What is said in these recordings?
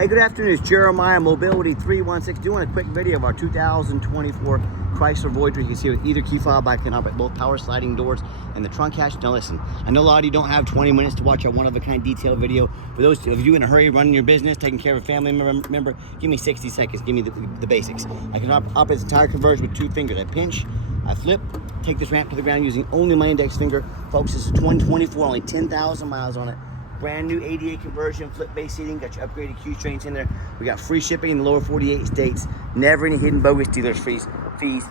Hey, good afternoon. It's Jeremiah, Mobility 316, doing a quick video of our 2024 Chrysler Voyager. You can see with either key fob, I can operate both power sliding doors and the trunk hatch. Now listen, I know a lot of you don't have 20 minutes to watch our one-of-a-kind detailed video. For those of you in a hurry, running your business, taking care of a family member, give me 60 seconds, give me the basics. I can operate this entire conversion with 2 fingers. I pinch, I flip, take this ramp to the ground using only my index finger. Folks, this is 2024, only 10,000 miles on it. Brand new ADA conversion, flip base seating, got your upgraded Q trains in there. We got free shipping in the lower 48 states. Never any hidden bogus dealers fees.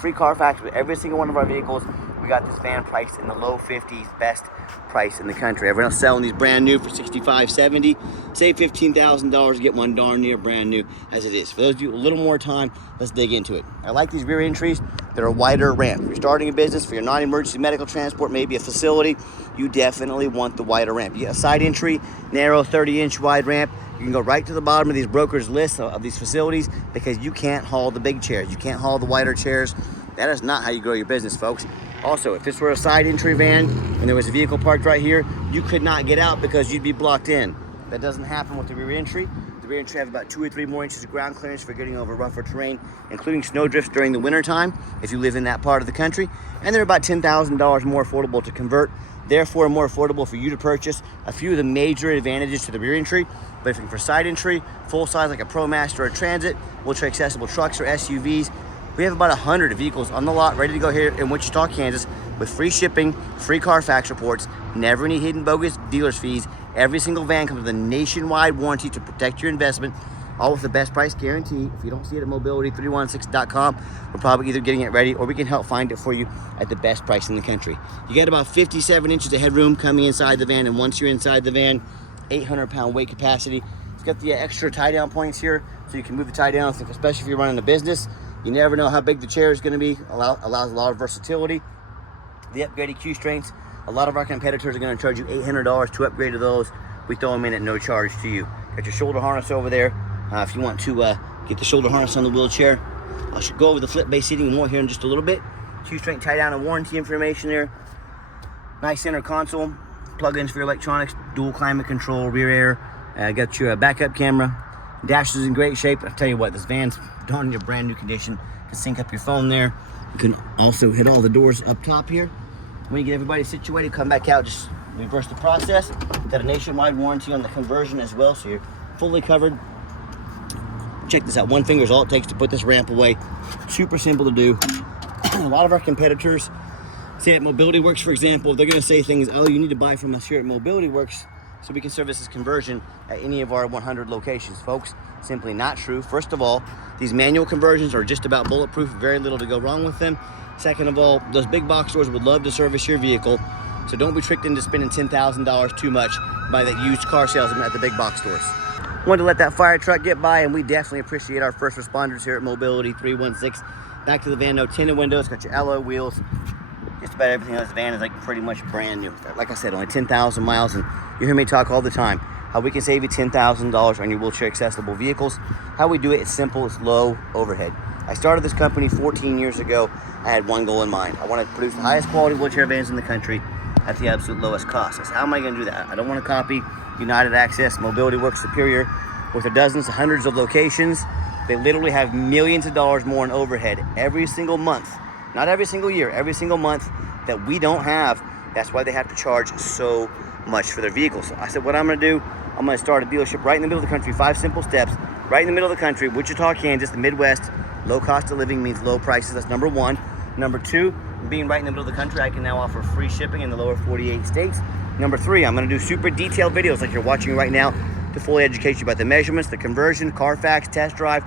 Free car factor with every single one of our vehicles. We got this van priced in the low 50s, best price in the country. Everyone else selling these brand new for $65, $70. Save $15,000 to get one darn near brand new as it is. For those of you with a little more time, let's dig into it. I like these rear entries that are wider ramp. If you're starting a business, for your non-emergency medical transport, maybe a facility, you definitely want the wider ramp. You get a side entry, narrow 30-inch wide ramp. You can go right to the bottom of these brokers' lists of these facilities because you can't haul the big chairs. You can't haul the wider chairs. That is not how you grow your business, folks. Also, if this were a side entry van and there was a vehicle parked right here, you could not get out because you'd be blocked in. That doesn't happen with the rear entry. The rear entry has about 2 or 3 more inches of ground clearance for getting over rougher terrain, including snow drifts during the winter time if you live in that part of the country. And they're about $10,000 more affordable to convert, therefore more affordable for you to purchase. A few of the major advantages to the rear entry, but if you're for side entry, full size like a ProMaster or a Transit, wheelchair accessible trucks or SUVs, we have about 100 vehicles on the lot ready to go here in Wichita, Kansas, with free shipping, free Carfax reports, never any hidden bogus dealer's fees. Every single van comes with a nationwide warranty to protect your investment, all with the best price guarantee. If you don't see it at mobility316.com, we're probably either getting it ready or we can help find it for you at the best price in the country. You get about 57 inches of headroom coming inside the van, and once you're inside the van, 800-pound weight capacity. It's got the extra tie-down points here, so you can move the tie-downs, especially if you're running a business. You never know how big the chair is going to be. Allows a lot of versatility. The upgraded Q strengths, a lot of our competitors are going to charge you $800 to upgrade to those. We throw them in at no charge to you. Got your shoulder harness over there. If you want to get the shoulder harness on the wheelchair, I should go over the flip base seating more here in just a little bit. Q strength tie down and warranty information there. Nice center console, plug-ins for your electronics, dual climate control, rear air. Got your backup camera. Dash is in great shape. I'll tell you what, this van's darn near brand new condition. You can sync up your phone there. You can also hit all the doors up top here. When you get everybody situated, come back out, just reverse the process. Got a nationwide warranty on the conversion as well, so you're fully covered. Check this out, 1 finger is all it takes to put this ramp away. Super simple to do. A lot of our competitors say at Mobility Works, for example, they're gonna say things, oh, you need to buy from us here at Mobility Works so we can service this conversion at any of our 100 locations. Folks, simply not true. First of all, these manual conversions are just about bulletproof, very little to go wrong with them. Second of all, those big box stores would love to service your vehicle, so don't be tricked into spending $10,000 too much by that used car salesman at the big box stores. Wanted to let that fire truck get by, and we definitely appreciate our first responders here at Mobility 316. Back to the van, no tinted windows, got your alloy wheels. Just about everything on this van is like pretty much brand new. Like I said, only 10,000 miles, and you hear me talk all the time how we can save you $10,000 on your wheelchair accessible vehicles. How we do it is simple, it's low overhead. I started this company 14 years ago. I had one goal in mind. I want to produce the highest quality wheelchair vans in the country at the absolute lowest cost. I said, how am I going to do that? I don't want to copy United Access, Mobility Works Superior, with their dozens, hundreds of locations. They literally have millions of dollars more in overhead every single month. Not every single year, every single month that we don't have. That's why they have to charge so much for their vehicles. So I said, what I'm going to do, I'm going to start a dealership right in the middle of the country. 5 simple steps, right in the middle of the country, Wichita, Kansas, the Midwest. Low cost of living means low prices. That's number 1. Number 2, being right in the middle of the country, I can now offer free shipping in the lower 48 states. Number 3, I'm going to do super detailed videos like you're watching right now to fully educate you about the measurements, the conversion, Carfax, test drive,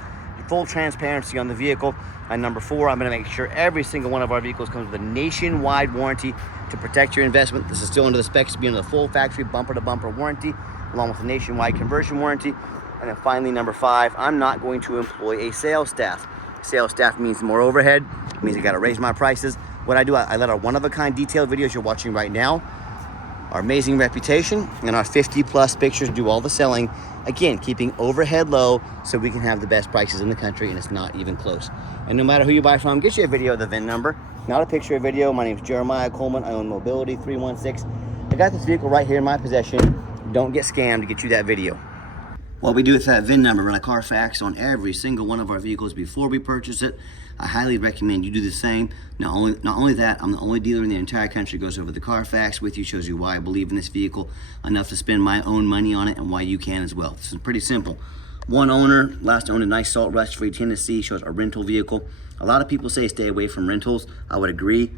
full transparency on the vehicle. And number 4, I'm going to make sure every single one of our vehicles comes with a nationwide warranty to protect your investment. This is still under the specs to be under the full factory bumper-to-bumper warranty, along with a nationwide conversion warranty. And then finally, number 5, I'm not going to employ a sales staff. Sales staff means more overhead. It means I got to raise my prices. What I do, I let our one-of-a-kind detailed videos you're watching right now, our amazing reputation, and our 50-plus pictures do all the selling. Again, keeping overhead low so we can have the best prices in the country, and it's not even close. And no matter who you buy from, get you a video of the VIN number, not a picture, a video. My name is Jeremiah Coleman. I own Mobility 316. I got this vehicle right here in my possession. Don't get scammed to get you that video. What we do with that VIN number, run a Carfax on every single one of our vehicles before we purchase it. I highly recommend you do the same. Not only that, I'm the only dealer in the entire country goes over the Carfax with you, shows you why I believe in this vehicle enough to spend my own money on it and why you can as well. This is pretty simple. One owner, last owned in nice Salt Rush Free, Tennessee, shows a rental vehicle. A lot of people say stay away from rentals. I would agree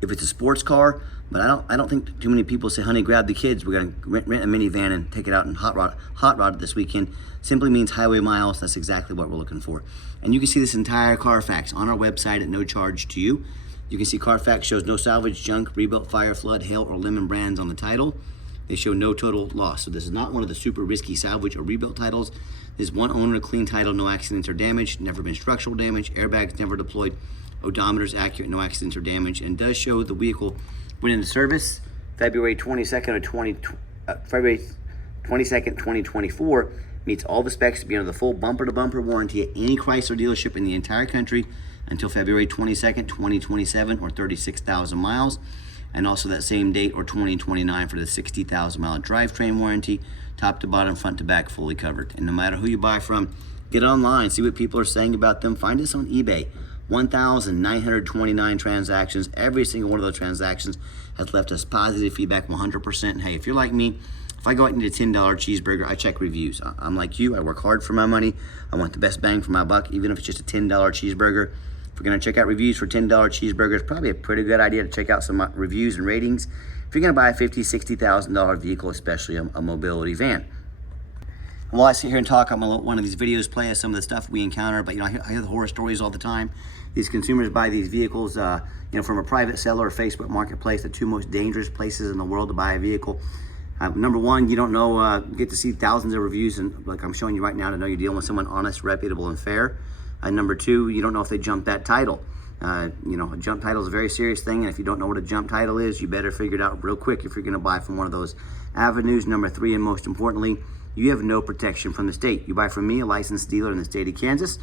if it's a sports car, but I don't think too many people say, honey, grab the kids. We're gonna rent a minivan and take it out and hot rod this weekend. Simply means highway miles. That's exactly what we're looking for. And you can see this entire Carfax on our website at no charge to you. You can see Carfax shows no salvage, junk, rebuilt, fire, flood, hail, or lemon brands on the title. They show no total loss. So this is not one of the super risky salvage or rebuilt titles. This is one owner, clean title, no accidents or damage, never been structural damage, airbags never deployed, odometer's accurate, no accidents or damage, and does show the vehicle went into service February 22nd, 2024, meets all the specs to be under the full bumper-to-bumper warranty at any Chrysler dealership in the entire country until February 22nd, 2027, or 36,000 miles. And also that same date, or 2029, for the 60,000 mile drivetrain warranty, top to bottom, front to back, fully covered. And no matter who you buy from, get online, see what people are saying about them. Find us on eBay. 1,929 transactions. Every single one of those transactions has left us positive feedback, 100%. And hey, if you're like me, if I go out and eat a $10 cheeseburger, I check reviews. I'm like you, I work hard for my money. I want the best bang for my buck, even if it's just a $10 cheeseburger. If we're gonna check out reviews for $10 cheeseburgers, probably a pretty good idea to check out some reviews and ratings. If you're gonna buy a $50,000, $60,000 vehicle, especially a mobility van. And while I sit here and talk, I'm gonna let one of these videos play of some of the stuff we encounter, but I hear the horror stories all the time. These consumers buy these vehicles from a private seller or Facebook marketplace, the two most dangerous places in the world to buy a vehicle. Number one, you don't know, you get to see thousands of reviews, and like I'm showing you right now, to know you're dealing with someone honest, reputable, and fair. Number two, you don't know if they jumped that title. A jump title is a very serious thing, and if you don't know what a jump title is, you better figure it out real quick if you're gonna buy from one of those avenues. Number three, and most importantly, you have no protection from the state. You buy from me, a licensed dealer in the state of Kansas.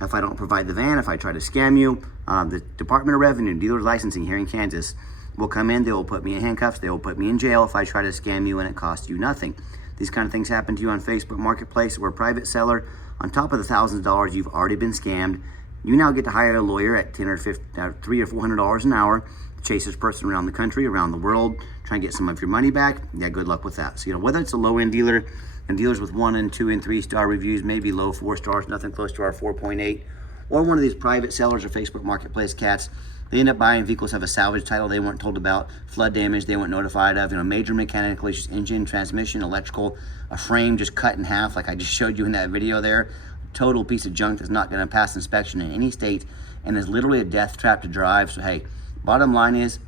If I don't provide the van, if I try to scam you, the Department of Revenue, dealer licensing here in Kansas, will come in, they will put me in handcuffs, they will put me in jail if I try to scam you and it costs you nothing. These kind of things happen to you on Facebook Marketplace. We're a private seller. On top of the thousands of dollars you've already been scammed, you now get to hire a lawyer at $300 or $400 an hour to chase this person around the country, around the world, try and get some of your money back. Yeah, good luck with that. So, whether it's a low-end dealer and dealers with 1 and 2 and 3 star reviews, maybe low 4 stars, nothing close to our 4.8, or one of these private sellers or Facebook Marketplace cats, they end up buying vehicles have a salvage title they weren't told about, flood damage they weren't notified of, major mechanical issues, engine, transmission, electrical, a frame just cut in half like I just showed you in that video there. Total piece of junk that's not going to pass inspection in any state and is literally a death trap to drive. So hey, bottom line is,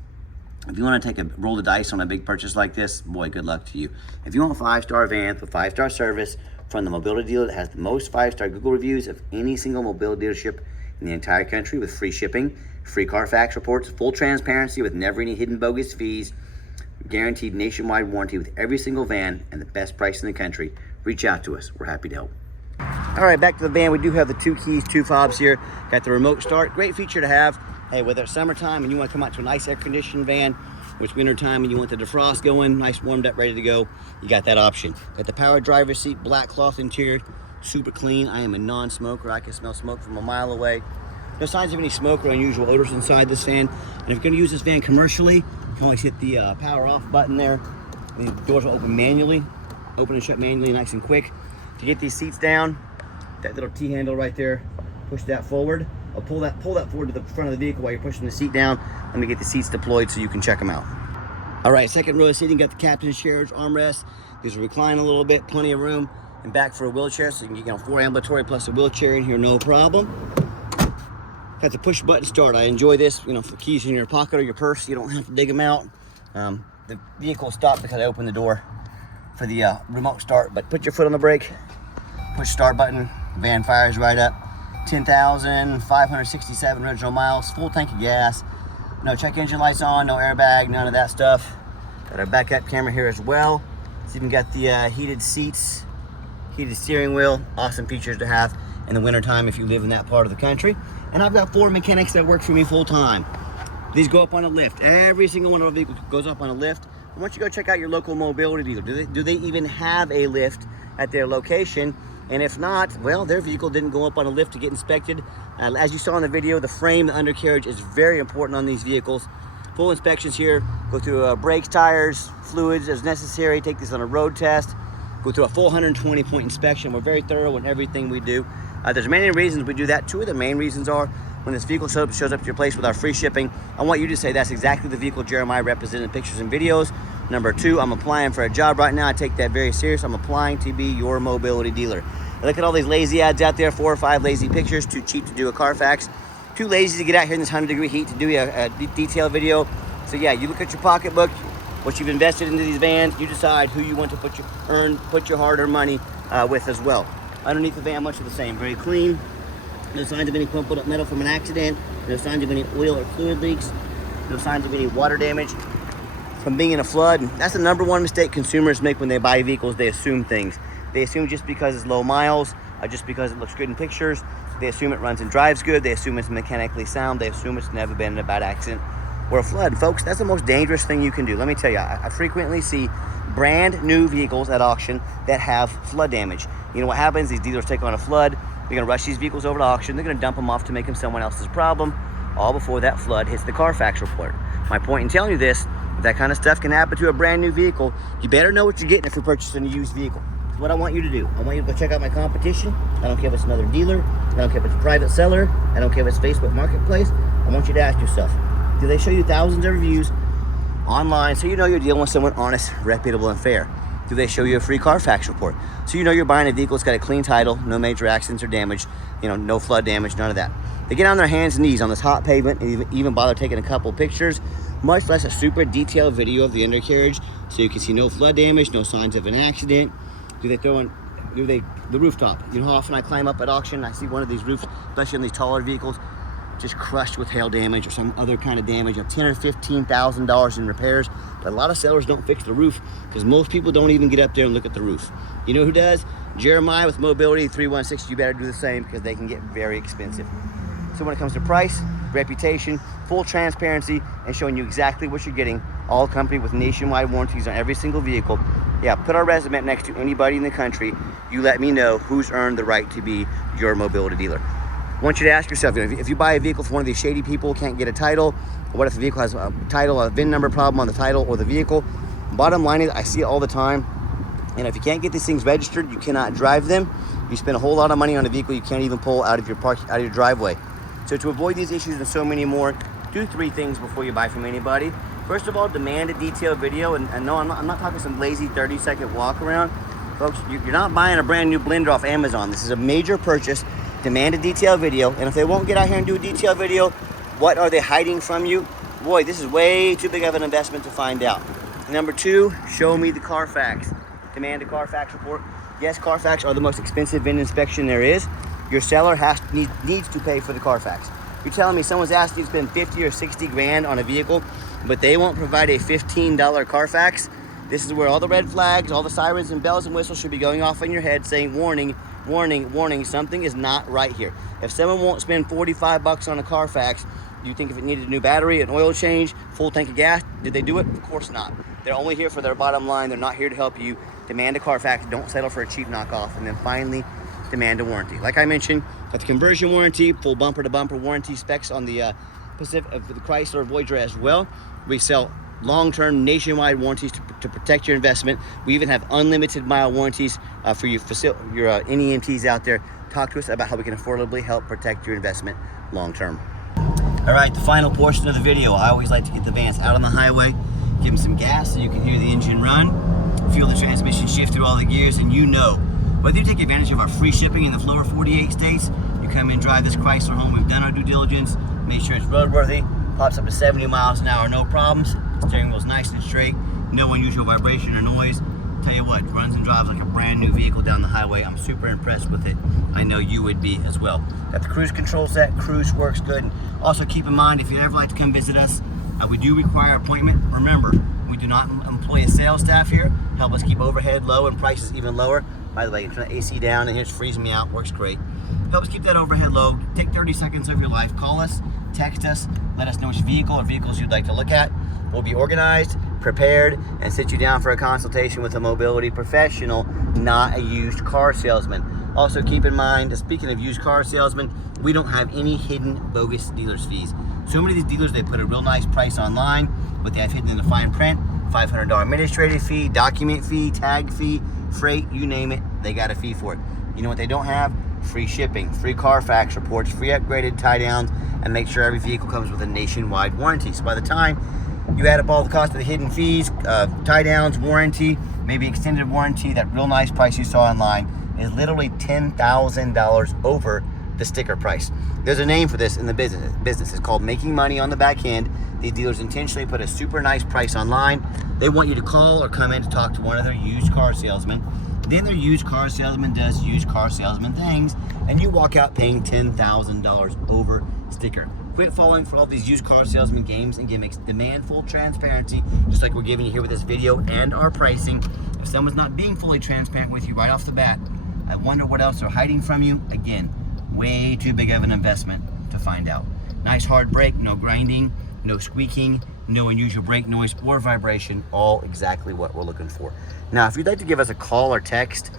if you want to take a roll the dice on a big purchase like this, boy, good luck to you. If you want a 5-star van with 5-star service from the mobility dealer that has the most 5-star Google reviews of any single mobility dealership in the entire country, with free shipping, free Carfax reports, full transparency with never any hidden bogus fees, guaranteed nationwide warranty with every single van, and the best price in the country, reach out to us. We're happy to help. All right, back to the van. We do have the 2 keys, 2 fobs here. Got the remote start. Great feature to have. Hey, whether it's summertime and you want to come out to a nice air-conditioned van, or it's wintertime and you want the defrost going, nice warmed up, ready to go, you got that option. Got the power driver's seat, black cloth interior, super clean. I am a non-smoker. I can smell smoke from a mile away. No signs of any smoke or unusual odors inside this van. And if you're going to use this van commercially, you can always hit the power off button there. And the doors will open manually, open and shut manually, nice and quick. To get these seats down, that little T-handle right there, push that forward. I'll pull that forward to the front of the vehicle while you're pushing the seat down. Let me get the seats deployed so you can check them out. All right, second row of seating, got the captain's chairs, armrests. These will recline a little bit, plenty of room, and back for a wheelchair, so you can get 4 ambulatory plus a wheelchair in here, no problem. Got the push button start. I enjoy this, for the keys in your pocket or your purse, you don't have to dig them out. The vehicle stopped because I opened the door for the remote start, but put your foot on the brake, push start button, van fires right up. 10,567 original miles, full tank of gas, no check engine lights on, no airbag, none of that stuff. Got our backup camera here as well. It's even got the heated seats, heated steering wheel, awesome features to have in the wintertime if you live in that part of the country. And I've got 4 mechanics that work for me full time. These go up on a lift. Every single one of our vehicles goes up on a lift. And once you go check out your local mobility dealer, do they even have a lift at their location. And if not, well, their vehicle didn't go up on a lift to get inspected. As you saw in the video, the frame, the undercarriage is very important on these vehicles. Full inspections here, go through brakes, tires, fluids as necessary, take this on a road test, go through a full 120-point inspection. We're very thorough in everything we do. There's many reasons we do that. Two of the main reasons are when this vehicle shows up to your place with our free shipping, I want you to say that's exactly the vehicle Jeremiah represented in pictures and videos. Number two, I'm applying for a job right now. I take that very serious. I'm applying to be your mobility dealer. Look at all these lazy ads out there, 4 or 5 lazy pictures, too cheap to do a Carfax, too lazy to get out here in this 100-degree heat to do a detailed video. So yeah, you look at your pocketbook, what you've invested into these vans, you decide who you want to put your hard-earned money with as well. Underneath the van, much of the same, very clean. No signs of any crumpled up metal from an accident, no signs of any oil or fluid leaks, no signs of any water damage from being in a flood. That's the #1 mistake consumers make when they buy vehicles. They assume things. They assume just because it's low miles, just because it looks good in pictures, they assume it runs and drives good, they assume it's mechanically sound, they assume it's never been in a bad accident or a flood. Folks, that's the most dangerous thing you can do. Let me tell you, I frequently see brand new vehicles at auction that have flood damage. You know what happens? These dealers take on a flood, they're gonna rush these vehicles over to auction, they're gonna dump them off to make them someone else's problem, all before that flood hits the Carfax report. My point in telling you this, if that kind of stuff can happen to a brand new vehicle, you better know what you're getting if you're purchasing a used vehicle. So what I want you to do, I want you to go check out my competition. I don't care if it's another dealer, I don't care if it's a private seller, I don't care if it's Facebook Marketplace. I want you to ask yourself, do they show you thousands of reviews online so you know you're dealing with someone honest, reputable, and fair? Do they show you a free Carfax report so you know you're buying a vehicle that's got a clean title, no major accidents or damage, no flood damage, none of that? They get on their hands and knees on this hot pavement and even bother taking a couple pictures, much less a super detailed video of the undercarriage so you can see no flood damage, no signs of an accident. Do they the rooftop? You know how often I climb up at auction, I see one of these roofs, especially in these taller vehicles, just crushed with hail damage or some other kind of damage of $10,000 or $15,000 in repairs. But a lot of sellers don't fix the roof because most people don't even get up there and look at the roof. You know who does? Jeremiah with Mobility 316. You better do the same because they can get very expensive. So when it comes to price, reputation, full transparency, and showing you exactly what you're getting, all accompanied with nationwide warranties on every single vehicle, yeah, put our resume next to anybody in the country. You let me know who's earned the right to be your mobility dealer. I want you to ask yourself, if you buy a vehicle from one of these shady people, can't get a title, what if the vehicle has a title, a VIN number problem on the title or the vehicle? Bottom line is, I see it all the time. And if you can't get these things registered, you cannot drive them. You spend a whole lot of money on a vehicle you can't even pull out of your driveway. So to avoid these issues and so many more, do 3 things before you buy from anybody. First of all, demand a detailed video. And no, I'm not talking some lazy 30-second walk around. Folks, you're not buying a brand new blender off Amazon. This is a major purchase. Demand a detailed video. And if they won't get out here and do a detailed video, what are they hiding from you? Boy, this is way too big of an investment to find out. Number 2, show me the Carfax. Demand a Carfax report. Yes, Carfax are the most expensive VIN inspection there is. Your seller needs to pay for the Carfax. You're telling me someone's asked you to spend 50 or 60 grand on a vehicle, but they won't provide a $15 Carfax? This is where all the red flags, all the sirens and bells and whistles should be going off in your head saying, warning, warning, warning, something is not right here. If someone won't spend 45 bucks on a Carfax, do you think if it needed a new battery, an oil change, full tank of gas, did they do it? Of course not. They're only here for their bottom line. They're not here to help you. Demand a Carfax. Don't settle for a cheap knockoff. And then finally, demand a warranty. Like I mentioned, got the conversion warranty, full bumper-to-bumper warranty specs on the the Chrysler Voyager as well. We sell long-term nationwide warranties to protect your investment. We even have unlimited mile warranties for your NEMTs out there. Talk to us about how we can affordably help protect your investment long-term. All right, the final portion of the video. I always like to get the vans out on the highway, give them some gas so you can hear the engine run, feel the transmission shift through all the gears, and whether you take advantage of our free shipping in the lower 48 states, you come in, drive this Chrysler home, we've done our due diligence, made sure it's roadworthy, pops up to 70 miles an hour, no problems, steering wheel's nice and straight, no unusual vibration or noise. Tell you what, runs and drives like a brand new vehicle down the highway. I'm super impressed with it. I know you would be as well. Got the cruise control set, cruise works good. And also keep in mind, if you'd ever like to come visit us, we do require an appointment. Remember, we do not employ a sales staff here. Help us keep overhead low and prices even lower. By the way, you turn the AC down and here's freezing me out, works great. Help us keep that overhead low. Take 30 seconds of your life. Call us, text us, let us know which vehicle or vehicles you'd like to look at. We'll be organized, prepared and sit you down for a consultation with a mobility professional, not a used car salesman. Also keep in mind, speaking of used car salesmen, we don't have any hidden bogus dealer's fees. So many of these dealers, they put a real nice price online, but they have hidden in the fine print, $500 administrative fee, document fee, tag fee, freight, you name it, they got a fee for it. You know what they don't have? Free shipping, free Carfax reports, free upgraded tie downs, and make sure every vehicle comes with a nationwide warranty. So by the time you add up all the cost of the hidden fees, tie downs, warranty, maybe extended warranty, that real nice price you saw online is literally $10,000 over the sticker price. There's a name for this in the business. It's called making money on the back end. These dealers intentionally put a super nice price online. They want you to call or come in to talk to one of their used car salesmen. Then their used car salesman does used car salesman things, and you walk out paying $10,000 over sticker. Quit falling for all these used car salesman games and gimmicks. Demand full transparency, just like we're giving you here with this video and our pricing. If someone's not being fully transparent with you right off the bat, I wonder what else they're hiding from you. Again, way too big of an investment to find out. Nice hard brake, no grinding, no squeaking, no unusual brake noise or vibration, all exactly what we're looking for. Now, if you'd like to give us a call or text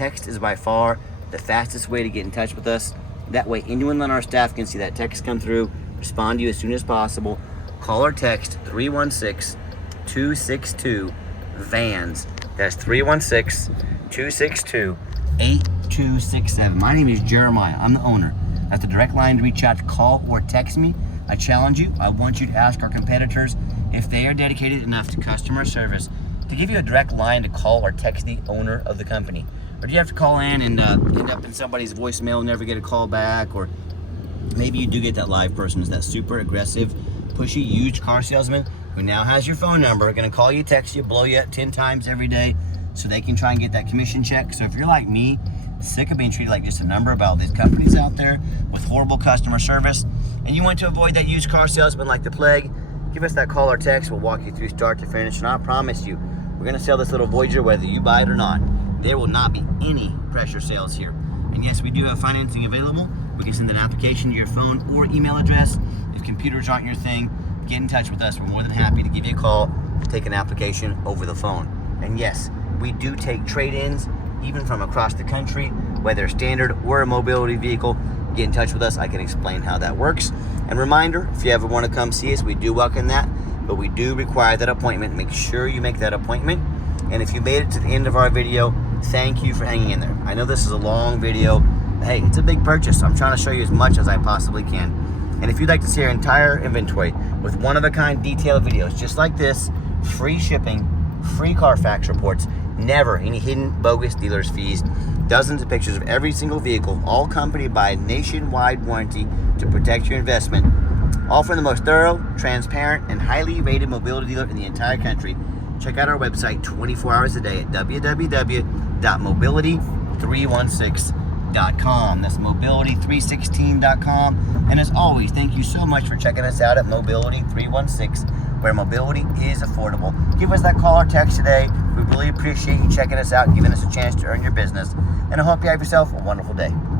is by far the fastest way to get in touch with us. That way, anyone on our staff can see that text come through, respond to you as soon as possible. Call or text 316-262-VANS. That's 316-262-8267. My name is Jeremiah. I'm the owner. That's the direct line to reach out to call or text me. I challenge you. I want you to ask our competitors if they are dedicated enough to customer service to give you a direct line to call or text the owner of the company. Or do you have to call in and end up in somebody's voicemail, never get a call back? Or maybe you do get that live person, is that super aggressive, pushy used car salesman who now has your phone number, gonna call you, text you, blow you up 10 times every day so they can try and get that commission check. So if you're like me, sick of being treated like just a number by all these companies out there with horrible customer service, and you want to avoid that used car salesman like the plague, give us that call or text. We'll walk you through start to finish, and I promise you, we're gonna sell this little Voyager whether you buy it or not. There will not be any pressure sales here. And yes, we do have financing available. We can send an application to your phone or email address. If computers aren't your thing, get in touch with us. We're more than happy to give you a call, take an application over the phone. And yes, we do take trade-ins, even from across the country, whether standard or a mobility vehicle. Get in touch with us. I can explain how that works. And reminder, if you ever want to come see us, we do welcome that, but we do require that appointment. Make sure you make that appointment. And if you made it to the end of our video, thank you for hanging in there. I know this is a long video, but hey, it's a big purchase. I'm trying to show you as much as I possibly can. And if you'd like to see our entire inventory with one-of-a-kind detailed videos just like this, free shipping, free Carfax reports, never any hidden bogus dealer's fees, dozens of pictures of every single vehicle, all accompanied by a nationwide warranty to protect your investment, all from the most thorough, transparent, and highly rated mobility dealer in the entire country. Check out our website 24 hours a day at www.mobility316.com. That's mobility316.com. And as always, thank you so much for checking us out at Mobility 316, where mobility is affordable. Give us that call or text today. We really appreciate you checking us out and giving us a chance to earn your business. And I hope you have yourself a wonderful day.